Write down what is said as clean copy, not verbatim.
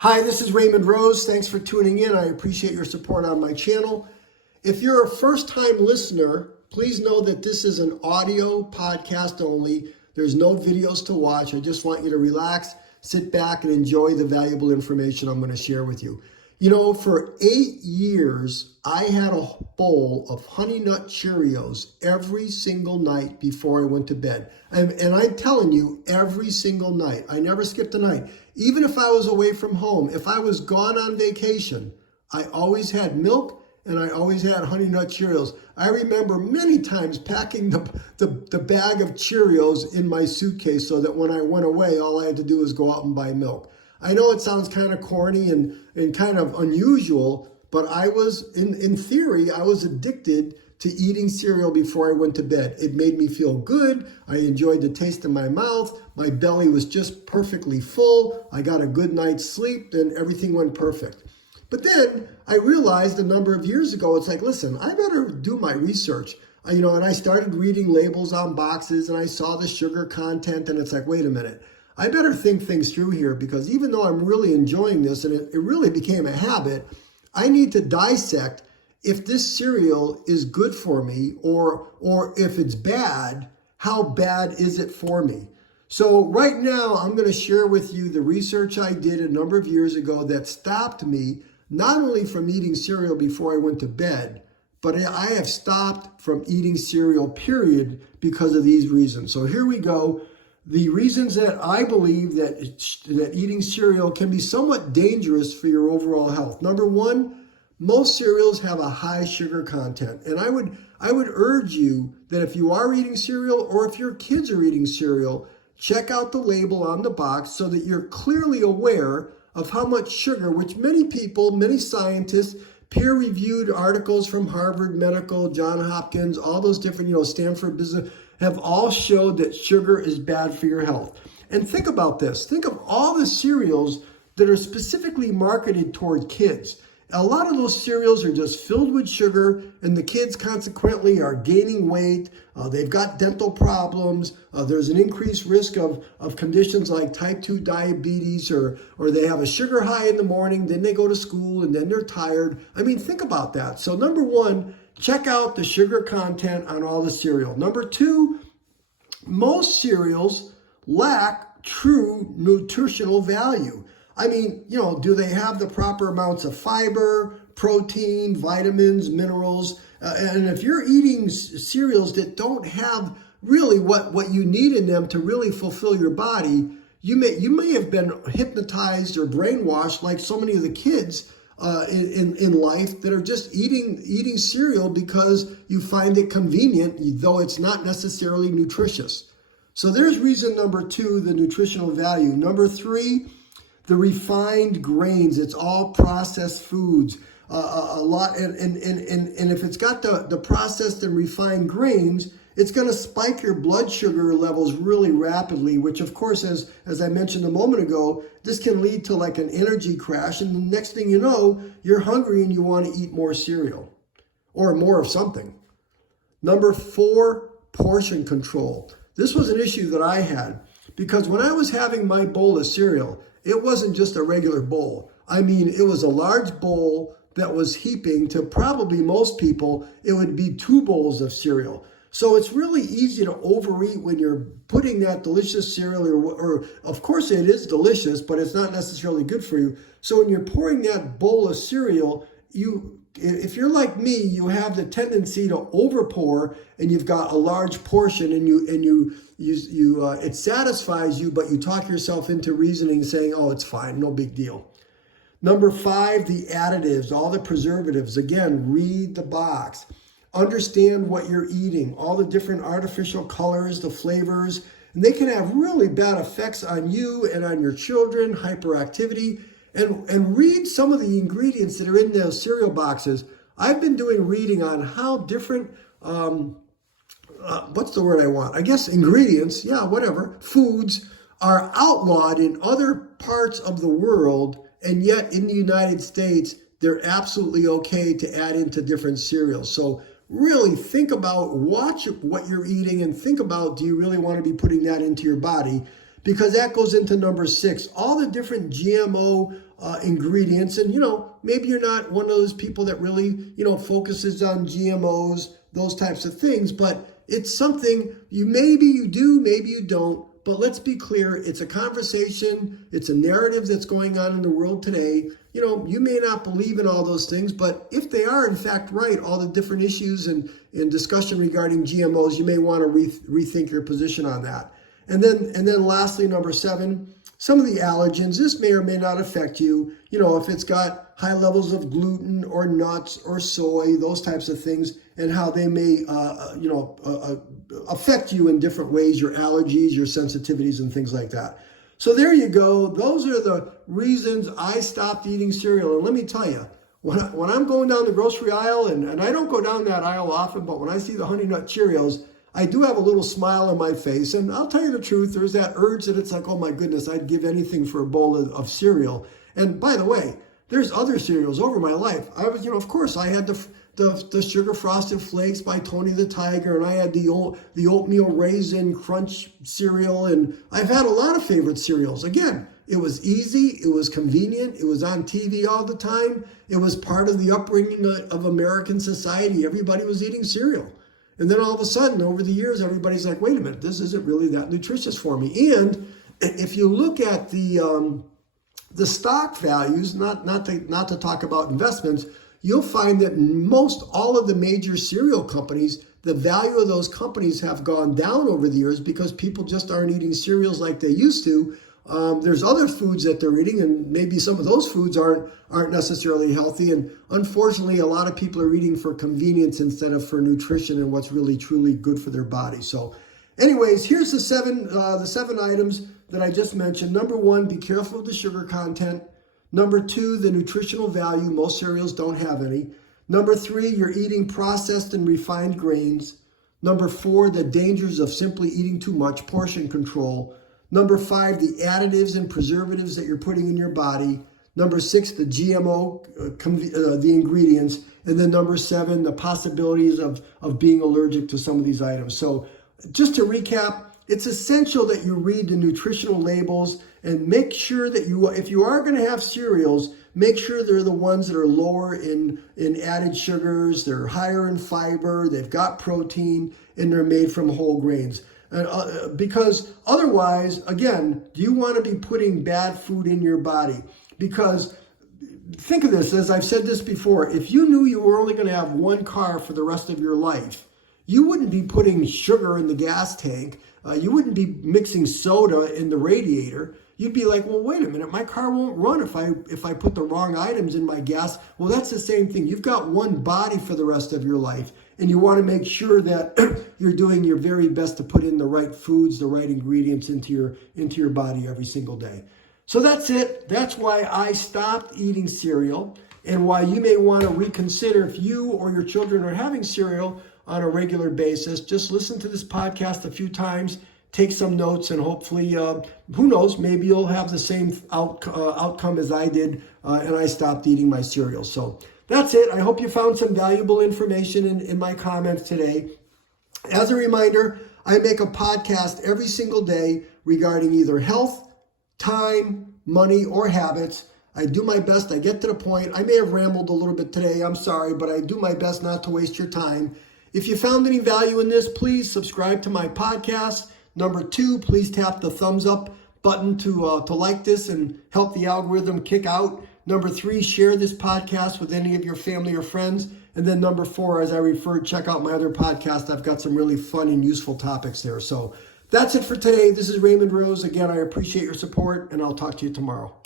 Hi, this is Raymond Rose. Thanks for tuning in. I appreciate your support on my channel. If you're a first-time listener, please know that this is an audio podcast only. There's no videos to watch. I just want you to relax, sit back, and enjoy the valuable information I'm going to share with you. You know, for 8 years, I had a bowl of Honey Nut Cheerios every single night before I went to bed. And I'm telling you, every single night. I never skipped a night. Even if I was away from home, if I was gone on vacation, I always had milk and I always had Honey Nut Cheerios. I remember many times packing the bag of Cheerios in my suitcase so that when I went away, all I had to do was go out and buy milk. I know it sounds kind of corny and kind of unusual, but I was, in theory, I was addicted to eating cereal before I went to bed. It made me feel good. I enjoyed the taste in my mouth. My belly was just perfectly full. I got a good night's sleep and everything went perfect. But then I realized a number of years ago, it's like, listen, I better do my research. And I started reading labels on boxes and I saw the sugar content and it's like, wait a minute. I better think things through here because even though I'm really enjoying this and it really became a habit, I need to dissect if this cereal is good for me or if it's bad, how bad is it for me? So right now, I'm going to share with you the research I did a number of years ago that stopped me not only from eating cereal before I went to bed, but I have stopped from eating cereal, period, because of these reasons. So here we go. The reasons that I believe that eating cereal can be somewhat dangerous for your overall health. Number one, most cereals have a high sugar content. And I would urge you that if you are eating cereal or if your kids are eating cereal, check out the label on the box so that you're clearly aware of how much sugar, which many people, many scientists, peer-reviewed articles from Harvard Medical, Johns Hopkins, all those different, Stanford Business, have all showed that sugar is bad for your health. And think about this. Think of all the cereals that are specifically marketed toward kids. A lot of those cereals are just filled with sugar, and the kids consequently are gaining weight. They've got dental problems. There's an increased risk of conditions like type 2 diabetes, or they have a sugar high in the morning, then they go to school, and then they're tired. I mean, think about that. So number one, check out the sugar content on all the cereal. Number two, most cereals lack true nutritional value. I mean, do they have the proper amounts of fiber, protein, vitamins, minerals? And if you're eating cereals that don't have really what you need in them to really fulfill your body, you may have been hypnotized or brainwashed like so many of the kids in life that are just eating cereal because you find it convenient, though it's not necessarily nutritious. So there's reason number two, the nutritional value. Number three, the refined grains. It's all processed foods. A lot, and if it's got the processed and refined grains, it's going to spike your blood sugar levels really rapidly, which of course, as I mentioned a moment ago, this can lead to like an energy crash. And the next thing you know, you're hungry and you want to eat more cereal or more of something. Number four, portion control. This was an issue that I had because when I was having my bowl of cereal, it wasn't just a regular bowl. I mean, it was a large bowl that was heaping to probably most people, it would be 2 bowls of cereal. So it's really easy to overeat when you're putting that delicious cereal, or of course it is delicious, but it's not necessarily good for you. So when you're pouring that bowl of cereal, if you're like me, you have the tendency to overpour, and you've got a large portion, and it satisfies you, but you talk yourself into reasoning, saying, "Oh, it's fine, no big deal." Number five, the additives, all the preservatives. Again, read the box. Understand what you're eating, all the different artificial colors, the flavors, and they can have really bad effects on you and on your children, hyperactivity. And read some of the ingredients that are in those cereal boxes. I've been doing reading on how different, what's the word I want? I guess ingredients, foods are outlawed in other parts of the world, and yet in the United States, they're absolutely okay to add into different cereals. So really think about, watch what you're eating and think about, do you really want to be putting that into your body? because that goes into number 6, all the different GMO ingredients. And, maybe you're not one of those people that really, focuses on GMOs, those types of things, but it's something maybe you do, maybe you don't. But let's be clear, it's a conversation, it's a narrative that's going on in the world today. You may not believe in all those things, but if they are in fact right, all the different issues and discussion regarding GMOs, you may want to rethink your position on that. And then lastly, number 7, some of the allergens, this may or may not affect you. If it's got high levels of gluten or nuts or soy, those types of things, and how they may, affect you in different ways, your allergies, your sensitivities, and things like that. So there you go. Those are the reasons I stopped eating cereal. And let me tell you, when I'm going down the grocery aisle, and I don't go down that aisle often, but when I see the Honey Nut Cheerios, I do have a little smile on my face. And I'll tell you the truth, there's that urge that it's like, oh my goodness, I'd give anything for a bowl of cereal. And by the way, there's other cereals over my life. I was, of course, I had the Sugar Frosted Flakes by Tony the Tiger, and I had the oatmeal raisin crunch cereal, and I've had a lot of favorite cereals. Again, it was easy, it was convenient, it was on TV all the time, it was part of the upbringing of American society. Everybody was eating cereal. And then all of a sudden, over the years, everybody's like, wait a minute, this isn't really that nutritious for me. And if you look at the stock values, not to talk about investments, you'll find that most all of the major cereal companies, the value of those companies have gone down over the years because people just aren't eating cereals like they used to. There's other foods that they're eating, and maybe some of those foods aren't necessarily healthy. And unfortunately, a lot of people are eating for convenience instead of for nutrition and what's really truly good for their body. So anyways, here's the seven items that I just mentioned. Number 1, be careful of the sugar content. Number 2, the nutritional value. Most cereals don't have any. Number 3, you're eating processed and refined grains. Number 4, the dangers of simply eating too much, portion control. Number 5, the additives and preservatives that you're putting in your body. Number 6, the GMO, the ingredients. And then number 7, the possibilities of being allergic to some of these items. So just to recap, it's essential that you read the nutritional labels and make sure that if you are going to have cereals, make sure they're the ones that are lower in added sugars, they're higher in fiber, they've got protein, and they're made from whole grains. Because otherwise, again, do you want to be putting bad food in your body? Because think of this, as I've said this before, if you knew you were only going to have one car for the rest of your life, you wouldn't be putting sugar in the gas tank. You wouldn't be mixing soda in the radiator. You'd be like, well, wait a minute, my car won't run if I put the wrong items in my gas. Well, that's the same thing. You've got one body for the rest of your life, and you want to make sure that you're doing your very best to put in the right foods, the right ingredients into your body every single day. So that's it. That's why I stopped eating cereal, and why you may want to reconsider if you or your children are having cereal on a regular basis. Just listen to this podcast a few times, take some notes, and hopefully, who knows, maybe you'll have the same outcome as I did, and I stopped eating my cereal. So that's it. I hope you found some valuable information in my comments today. As a reminder, I make a podcast every single day regarding either health, time, money, or habits. I do my best. I get to the point. I may have rambled a little bit today. I'm sorry, but I do my best not to waste your time. If you found any value in this, please subscribe to my podcast. Number 2, please tap the thumbs up button to like this and help the algorithm kick out. Number 3, share this podcast with any of your family or friends. And then number 4, as I referred, check out my other podcast. I've got some really fun and useful topics there. So that's it for today. This is Raymond Rose. Again, I appreciate your support, and I'll talk to you tomorrow.